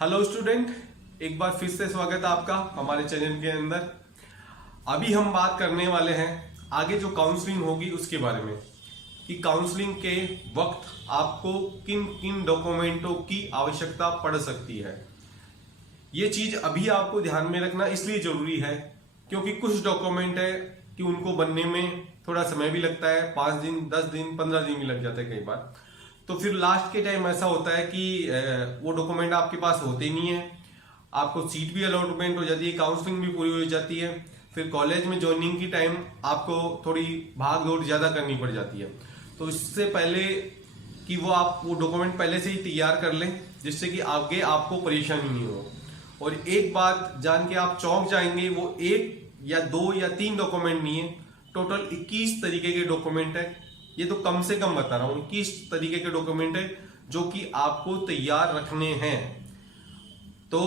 Hello student, एक बार फिर से स्वागत है आपका हमारे चैनल के अंदर। अभी हम बात करने वाले हैं आगे जो काउंसलिंग होगी उसके बारे में कि काउंसलिंग के वक्त आपको किन किन डॉक्यूमेंटों की आवश्यकता पड़ सकती है। ये चीज अभी आपको ध्यान में रखना इसलिए जरूरी है क्योंकि कुछ डॉक्यूमेंट है कि उनको बनने में थोड़ा समय भी लगता है, 5 दिन 10 दिन 15 दिन भी लग जाते हैं कई बार। तो फिर लास्ट के टाइम ऐसा होता है कि वो डॉक्यूमेंट आपके पास होते ही नहीं है, आपको सीट भी अलॉटमेंट हो जाती है, काउंसलिंग भी पूरी हो जाती है, फिर कॉलेज में ज्वाइनिंग की टाइम आपको थोड़ी भाग दौड़ ज्यादा करनी पड़ जाती है। तो इससे पहले कि आप वो डॉक्यूमेंट पहले से ही तैयार कर लें जिससे कि आगे आपको परेशानी नहीं हो। और एक बात जान के आप चौंक जाएंगे, वो 1 या 2 या 3 डॉक्यूमेंट नहीं है, टोटल 21 तरीके के डॉक्यूमेंट है। ये तो कम से कम बता रहा हूं, 21 तरीके के डॉक्यूमेंट है जो कि आपको तैयार रखने हैं। तो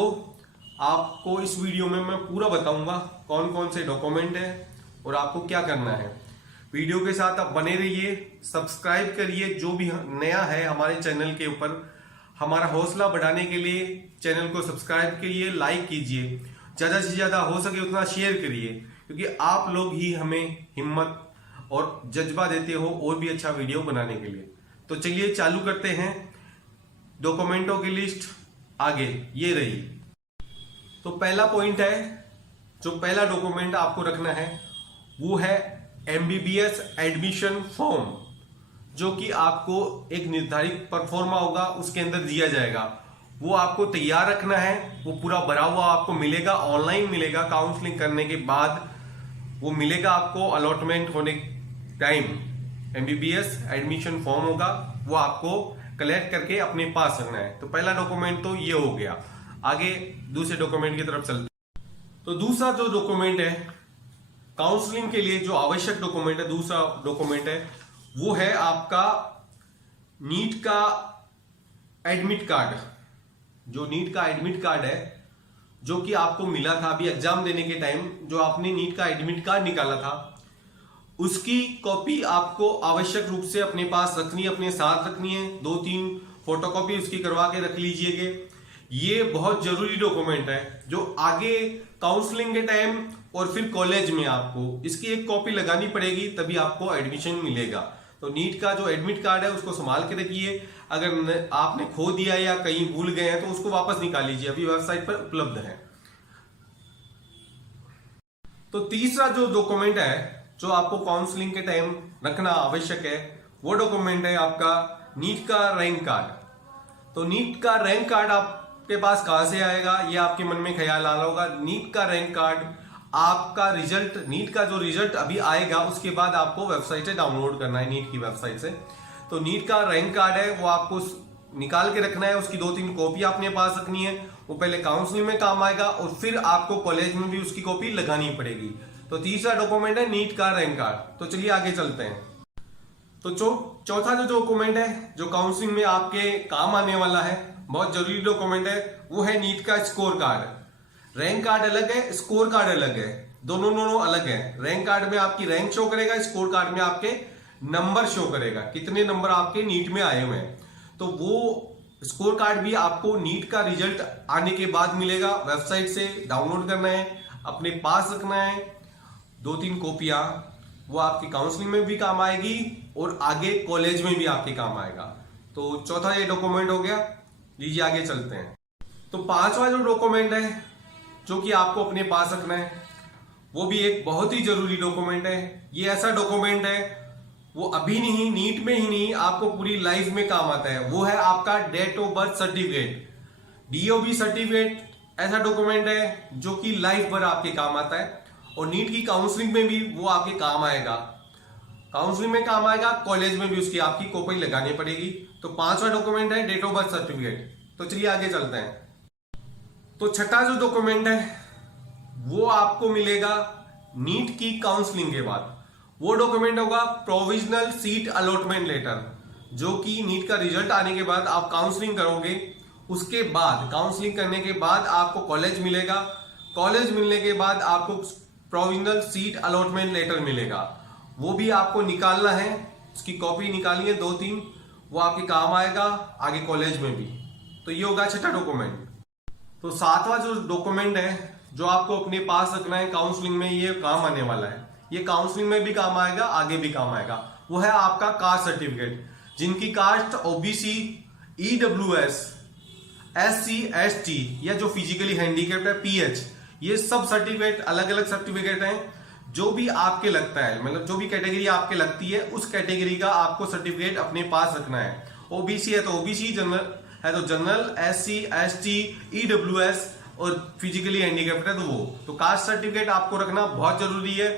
आपको इस वीडियो में मैं पूरा बताऊंगा कौन कौन से डॉक्यूमेंट है और आपको क्या करना है। वीडियो के साथ आप बने रहिए, सब्सक्राइब करिए। जो भी नया है हमारे चैनल के ऊपर, हमारा हौसला बढ़ाने के लिए चैनल को सब्सक्राइब करिए, लाइक कीजिए, ज्यादा से ज्यादा हो सके उतना शेयर करिए क्योंकि आप लोग ही हमें हिम्मत और जज्बा देते हो और भी अच्छा वीडियो बनाने के लिए। तो चलिए चालू करते हैं। डॉक्यूमेंटों की लिस्ट आगे ये रही। तो पहला पॉइंट है, जो पहला डॉक्यूमेंट आपको रखना है वो है एमबीबीएस एडमिशन फॉर्म, जो कि आपको एक निर्धारित परफॉर्मा होगा उसके अंदर दिया जाएगा। वो आपको तैयार रखना है। वो पूरा भरा हुआ आपको मिलेगा, ऑनलाइन मिलेगा। काउंसलिंग करने के बाद वो मिलेगा आपको अलॉटमेंट होने टाइम। एमबीबीएस एडमिशन फॉर्म होगा, वो आपको कलेक्ट करके अपने पास रखना है। तो पहला डॉक्यूमेंट तो ये हो गया। आगे दूसरे डॉक्यूमेंट की तरफ चलते हैं। तो दूसरा जो डॉक्यूमेंट है काउंसलिंग के लिए, जो आवश्यक डॉक्यूमेंट है, दूसरा डॉक्यूमेंट है वो है आपका नीट का एडमिट कार्ड। जो नीट का एडमिट कार्ड है जो कि आपको मिला था अभी एग्जाम देने के टाइम, जो आपने नीट का एडमिट कार्ड निकाला था, उसकी कॉपी आपको आवश्यक रूप से अपने पास रखनी है, अपने साथ रखनी है। 2-3 फोटोकॉपी उसकी करवा के रख लीजिएगा। ये बहुत जरूरी डॉक्यूमेंट है जो आगे काउंसलिंग के टाइम और फिर कॉलेज में आपको इसकी एक कॉपी लगानी पड़ेगी, तभी आपको एडमिशन मिलेगा। तो नीट का जो एडमिट कार्ड है उसको संभाल के रखिए। अगर आपने खो दिया या कहीं भूल गए हैं तो उसको वापस निकाल लीजिए, अभी वेबसाइट पर उपलब्ध है। तो तीसरा जो डॉक्यूमेंट है जो आपको काउंसलिंग के टाइम रखना आवश्यक है वो डॉक्यूमेंट है आपका नीट का रैंक कार्ड। तो नीट का रैंक कार्ड आपके पास कहां से आएगा, ये आपके मन में ख्याल आ रहा होगा। नीट का रैंक कार्ड आपका रिजल्ट, नीट का जो रिजल्ट अभी आएगा उसके बाद आपको वेबसाइट से डाउनलोड करना है, नीट की वेबसाइट से। तो नीट का रैंक कार्ड है वो आपको निकाल के रखना है। उसकी 2-3 कॉपी अपने पास रखनी है। वो पहले काउंसलिंग में काम आएगा और फिर आपको कॉलेज में भी उसकी कॉपी लगानी पड़ेगी। तो तीसरा डॉक्यूमेंट है नीट का रैंक कार्ड। तो चलिए आगे चलते हैं। तो चौथा जो डॉक्यूमेंट है जो काउंसलिंग में आपके काम आने वाला है, बहुत जरूरी डॉक्यूमेंट है, वो है नीट का स्कोर कार्ड। रैंक कार्ड अलग है, स्कोर कार्ड अलग है, दोनों अलग है। रैंक कार्ड में आपकी रैंक शो करेगा, स्कोर कार्ड में आपके नंबर शो करेगा, कितने नंबर आपके नीट में आए हुए हैं। तो वो स्कोर कार्ड भी आपको नीट का रिजल्ट आने के बाद मिलेगा। वेबसाइट से डाउनलोड करना है, अपने पास रखना है। 2-3 कॉपियां, वो आपकी काउंसलिंग में भी काम आएगी और आगे कॉलेज में भी आपके काम आएगा। तो चौथा ये डॉक्यूमेंट हो गया। लीजिए आगे चलते हैं। तो पांचवा जो डॉक्यूमेंट है जो कि आपको अपने पास रखना है वो भी एक बहुत ही जरूरी डॉक्यूमेंट है। ये ऐसा डॉक्यूमेंट है वो अभी नहीं, नीट में ही नहीं, आपको पूरी लाइफ में काम आता है। वो है आपका date of birth certificate, DOB certificate. ऐसा डॉक्यूमेंट है जो कि लाइफ भर आपके काम आता है और नीट की काउंसलिंग में भी वो आपके काम आएगा। काउंसलिंग में काम आएगा, कॉलेज में भी उसकी आपकी कॉपी लगानी पड़ेगी। तो पांचवा डॉक्यूमेंट है डेट ऑफ बर्थ सर्टिफिकेट। तो चलिए आगे चलते हैं। तो छठा जो डॉक्यूमेंट है वो आपको मिलेगा नीट की काउंसलिंग के बाद। वो डॉक्यूमेंट होगा प्रोविजनल सीट अलॉटमेंट लेटर, जो कि नीट का रिजल्ट आने के बाद आप काउंसलिंग करोगे, उसके बाद काउंसलिंग करने के बाद आपको कॉलेज मिलेगा। कॉलेज मिलने के बाद आपको प्रोविजनल सीट अलॉटमेंट लेटर मिलेगा। वो भी आपको निकालना है, उसकी कॉपी निकालनी है 2-3, वो आपके काम आएगा आगे कॉलेज में भी। तो ये होगा छठा डॉक्यूमेंट। तो सातवां जो डॉक्यूमेंट है जो आपको अपने पास रखना है काउंसलिंग में, ये काम आने वाला है, ये काउंसलिंग में भी काम आएगा, आगे भी काम आएगा, वो है आपका कास्ट सर्टिफिकेट। जिनकी caste OBC, EWS, SC, ST या जो फिजिकली हैंडीकैप्ड है पीएच, ये सब सर्टिफिकेट अलग अलग सर्टिफिकेट हैं। जो भी आपके लगता है, मतलब जो भी कैटेगरी आपके लगती है उस कैटेगरी का आपको सर्टिफिकेट अपने पास रखना है। ओबीसी है तो ओबीसी, जनरल है तो जनरल, एससी, एसटी, ईडब्ल्यूएस और फिजिकली हैंडीकैप्ड है तो वो। तो कास्ट सर्टिफिकेट आपको रखना बहुत जरूरी है।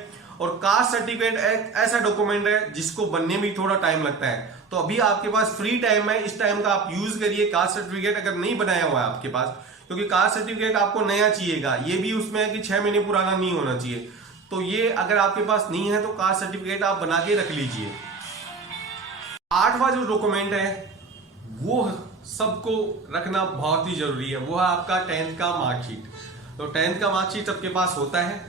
और कास्ट सर्टिफिकेट एक ऐसा डॉक्यूमेंट है जिसको बनने में थोड़ा टाइम लगता है। तो अभी आपके पास फ्री टाइम है, इस टाइम का आप यूज करिए कास्ट सर्टिफिकेट अगर नहीं बनाया हुआ है आपके पास, क्योंकि कास्ट सर्टिफिकेट आपको नया चाहिएगा। ये भी उसमें है कि 6 महीने पुराना नहीं होना चाहिए। तो ये अगर आपके पास नहीं है तो कास्ट सर्टिफिकेट आप बना के रख लीजिए। आठवां जो डॉक्यूमेंट है वो सबको रखना बहुत ही जरूरी है, वो है आपका 10th का मार्कशीट। तो 10th का मार्कशीट सबके पास होता है,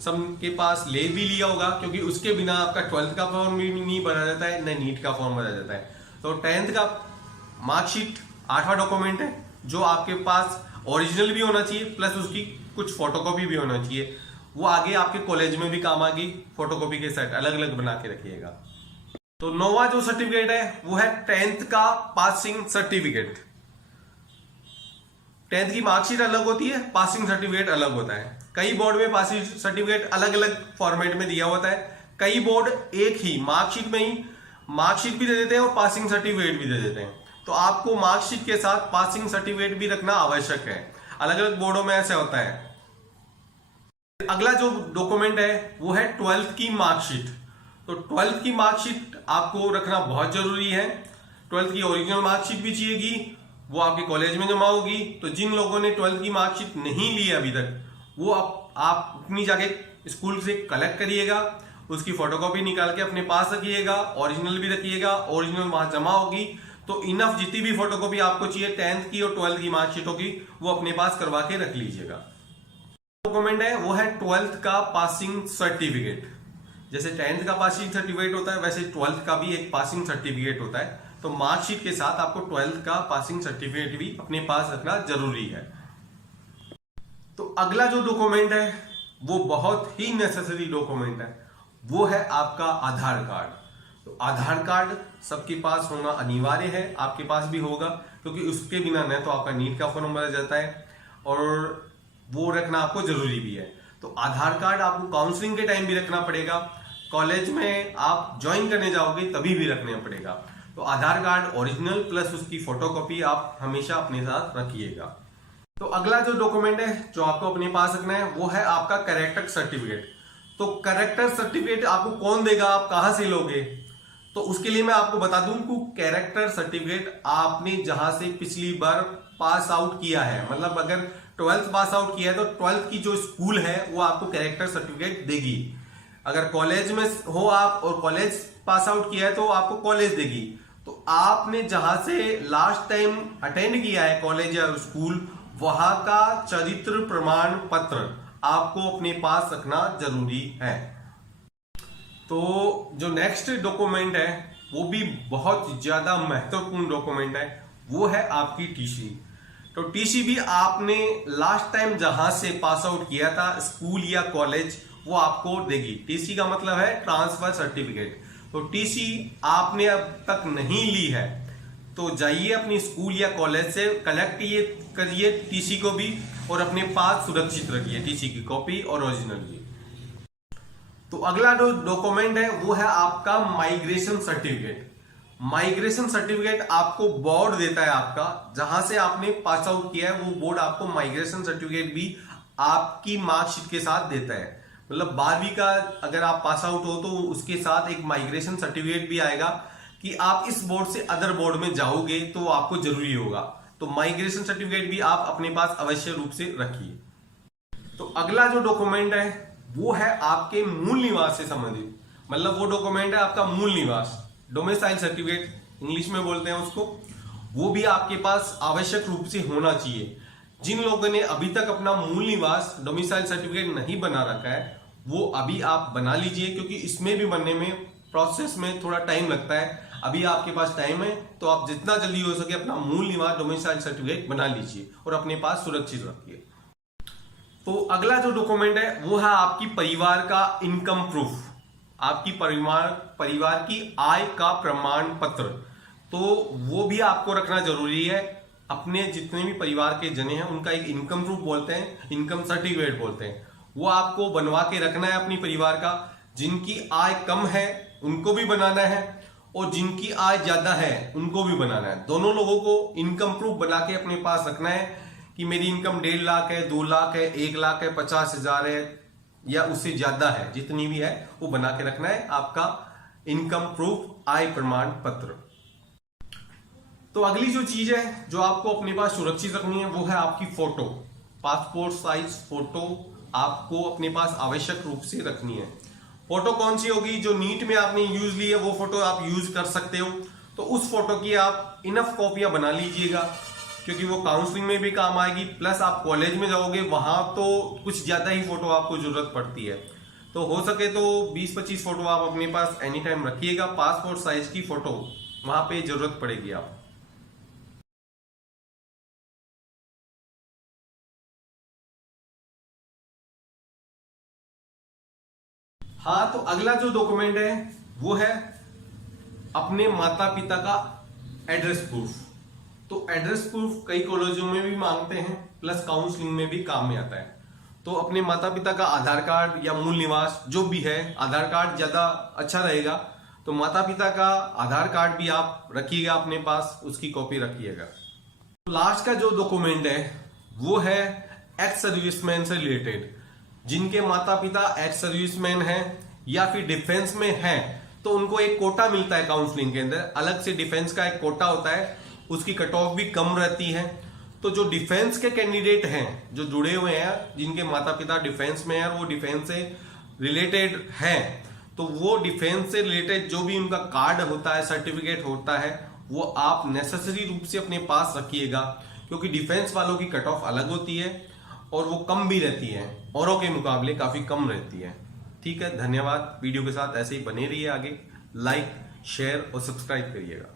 सबके पास ले भी लिया होगा, क्योंकि उसके बिना आपका 12th का फॉर्म भी नहीं भरा जाता है, न नीट का फॉर्म भरा जाता है। तो 10th का मार्कशीट 8वां डॉक्यूमेंट है जो आपके पास ओरिजिनल भी होना चाहिए, प्लस उसकी कुछ फोटोकॉपी भी होना चाहिए। वो आगे आपके कॉलेज में भी काम आएगी, फोटोकॉपी के सेट अलग अलग बना के रखिएगा। तो 9वां जो सर्टिफिकेट है वो है 10th का पासिंग सर्टिफिकेट। 10th की मार्कशीट अलग होती है, पासिंग सर्टिफिकेट अलग होता है। कई बोर्ड में पासिंग सर्टिफिकेट अलग अलग फॉर्मेट में दिया होता है, कई बोर्ड एक ही मार्कशीट में ही मार्कशीट भी दे देते हैं और पासिंग सर्टिफिकेट भी दे देते हैं। तो आपको मार्कशीट के साथ पासिंग सर्टिफिकेट भी रखना आवश्यक है, अलग अलग बोर्डों में ऐसा होता है। अगला जो डॉक्यूमेंट है वो है 12th की मार्कशीट। तो 12th की मार्कशीट आपको रखना बहुत जरूरी है। 12th की ओरिजिनल मार्कशीट भी चाहिएगी, वो आपके कॉलेज में जमा होगी। तो जिन लोगों ने 12th की मार्कशीट नहीं ली अभी तक, वो आप अपनी जाके स्कूल से कलेक्ट करिएगा, उसकी फोटोकॉपी निकाल के अपने पास रखिएगा, ओरिजिनल भी रखिएगा, ओरिजिनल वहां जमा होगी। तो इनफ जितनी भी फोटोकॉपी आपको चाहिए 10th की और 12th की मार्कशीटों की, वो अपने पास करवा के रख लीजिएगा। डॉक्यूमेंट है वो है 12th का पासिंग सर्टिफिकेट। जैसे 10th का पासिंग सर्टिफिकेट होता है वैसे 12th का भी एक पासिंग सर्टिफिकेट होता है। तो मार्कशीट के साथ आपको 12th का पासिंग सर्टिफिकेट भी अपने पास रखना जरूरी है। तो अगला जो डॉक्यूमेंट है वो बहुत ही नेसेसरी डॉक्यूमेंट है, वो है आपका आधार कार्ड। तो आधार कार्ड सबके पास होना अनिवार्य है, आपके पास भी होगा, क्योंकि उसके बिना न तो आपका नीट का फॉर्म भरा जाता है और वो रखना आपको जरूरी भी है। तो आधार कार्ड आपको काउंसलिंग के टाइम भी रखना पड़ेगा, कॉलेज में आप ज्वाइन करने जाओगे तभी भी रखना पड़ेगा। तो आधार कार्ड ओरिजिनल प्लस उसकी फोटोकॉपी आप हमेशा अपने साथ रखिएगा। तो अगला जो डॉक्यूमेंट है जो आपको अपने पास रखना है वो है आपका कैरेक्टर सर्टिफिकेट। तो कैरेक्टर सर्टिफिकेट आपको कौन देगा, आप कहां से लोगे? तो उसके लिए मैं आपको बता दूं कि कैरेक्टर सर्टिफिकेट आपने जहां से पिछली बार पास आउट किया है, मतलब अगर 12th पास आउट किया है तो 12th की जो स्कूल है वो आपको कैरेक्टर सर्टिफिकेट देगी। अगर कॉलेज में हो आप और कॉलेज पास आउट किया है तो आपको कॉलेज देगी। तो आपने जहां से लास्ट टाइम अटेंड किया है कॉलेज या स्कूल, वहां का चरित्र प्रमाण पत्र आपको अपने पास रखना जरूरी है। तो जो नेक्स्ट डॉक्यूमेंट है वो भी बहुत ज्यादा महत्वपूर्ण डॉक्यूमेंट है, वो है आपकी टीसी। तो टीसी भी आपने लास्ट टाइम जहां से पास आउट किया था स्कूल या कॉलेज, वो आपको देगी। टीसी का मतलब है ट्रांसफर सर्टिफिकेट। तो टीसी आपने अब तक नहीं ली है तो जाइए अपनी स्कूल या कॉलेज से कलेक्ट करिए टीसी को भी और अपने पास सुरक्षित रखिए टीसी की कॉपी और ओरिजिनल भी। तो अगला जो डॉक्यूमेंट है वो है आपका माइग्रेशन सर्टिफिकेट। माइग्रेशन सर्टिफिकेट आपको बोर्ड देता है, आपका जहां से आपने पास आउट किया है वो बोर्ड आपको माइग्रेशन सर्टिफिकेट भी आपकी मार्कशीट के साथ देता है। मतलब 12वीं का अगर आप पास आउट हो तो उसके साथ एक माइग्रेशन सर्टिफिकेट भी आएगा कि आप इस बोर्ड से अदर बोर्ड में जाओगे तो आपको जरूरी होगा। तो माइग्रेशन सर्टिफिकेट भी आप अपने पास अवश्य रूप से रखिए। तो अगला जो डॉक्यूमेंट है वो है आपके मूल निवास से संबंधित, मतलब वो डॉक्यूमेंट है आपका मूल निवास, डोमिसाइल सर्टिफिकेट इंग्लिश में बोलते हैं उसको। वो भी आपके पास आवश्यक रूप से होना चाहिए। जिन लोगों ने अभी तक अपना मूल निवास डोमिसाइल सर्टिफिकेट नहीं बना रखा है वो अभी आप बना लीजिए, क्योंकि इसमें भी बनने में प्रोसेस में थोड़ा टाइम लगता है। अभी आपके पास टाइम है तो आप जितना जल्दी हो सके अपना मूल निवास डोमिसाइल सर्टिफिकेट बना लीजिए और अपने पास सुरक्षित रखिए। तो अगला जो डॉक्यूमेंट है वो है आपकी परिवार का इनकम प्रूफ, आपकी परिवार की आय का प्रमाण पत्र। तो वो भी आपको रखना जरूरी है। अपने जितने भी परिवार के जने हैं उनका एक इनकम प्रूफ बोलते हैं, इनकम सर्टिफिकेट बोलते हैं, वो आपको बनवा के रखना है अपनी परिवार का। जिनकी आय कम है उनको भी बनाना है और जिनकी आय ज्यादा है उनको भी बनाना है। दोनों लोगों को इनकम प्रूफ बना के अपने पास रखना है कि मेरी इनकम 1.5 लाख है, 2 लाख है, 1 लाख है, 50,000 है या उससे ज्यादा है, जितनी भी है वो बना के रखना है आपका इनकम प्रूफ, आय प्रमाण पत्र। तो अगली जो चीज है जो आपको अपने पास सुरक्षित रखनी है वो है आपकी फोटो। पासपोर्ट साइज फोटो आपको अपने पास आवश्यक रूप से रखनी है। फोटो कौन सी होगी? जो नीट में आपने यूज ली है वो फोटो आप यूज कर सकते हो। तो उस फोटो की आप इनफ कॉपियां बना लीजिएगा क्योंकि वो काउंसलिंग में भी काम आएगी। प्लस आप कॉलेज में जाओगे वहां तो कुछ ज्यादा ही फोटो आपको जरूरत पड़ती है। तो हो सके तो 20-25 फोटो आप अपने पास एनी टाइम रखिएगा। पासपोर्ट साइज की फोटो वहां पे जरूरत पड़ेगी आप। हाँ, तो अगला जो डॉक्यूमेंट है वो है अपने माता पिता का एड्रेस प्रूफ। तो एड्रेस प्रूफ कई कॉलेजों में भी मांगते हैं, प्लस काउंसलिंग में भी काम में आता है। तो अपने माता पिता का आधार कार्ड या मूल निवास जो भी है, आधार कार्ड ज्यादा अच्छा रहेगा। तो माता पिता का आधार कार्ड भी आप रखिएगा अपने पास, उसकी कॉपी रखिएगा। तो लास्ट का जो डॉक्यूमेंट है वो है एक्स सर्विसमैन से रिलेटेड। जिनके माता पिता एक्स सर्विसमैन हैं या फिर डिफेंस में हैं तो उनको एक कोटा मिलता है काउंसलिंग के अंदर। अलग से डिफेंस का एक कोटा होता है, उसकी कट ऑफ भी कम रहती है। तो जो डिफेंस के कैंडिडेट हैं जो जुड़े हुए हैं, जिनके माता पिता डिफेंस में हैं और वो डिफेंस से रिलेटेड हैं, तो वो डिफेंस से रिलेटेड जो भी उनका कार्ड होता है, सर्टिफिकेट होता है, वो आप नेसेसरी रूप से अपने पास रखिएगा क्योंकि डिफेंस वालों की कट ऑफ अलग होती है और वो कम भी रहती है, औरों के मुकाबले काफी कम रहती है। ठीक है, धन्यवाद। वीडियो के साथ ऐसे ही बने रहिए आगे। लाइक, शेयर और सब्सक्राइब करिएगा।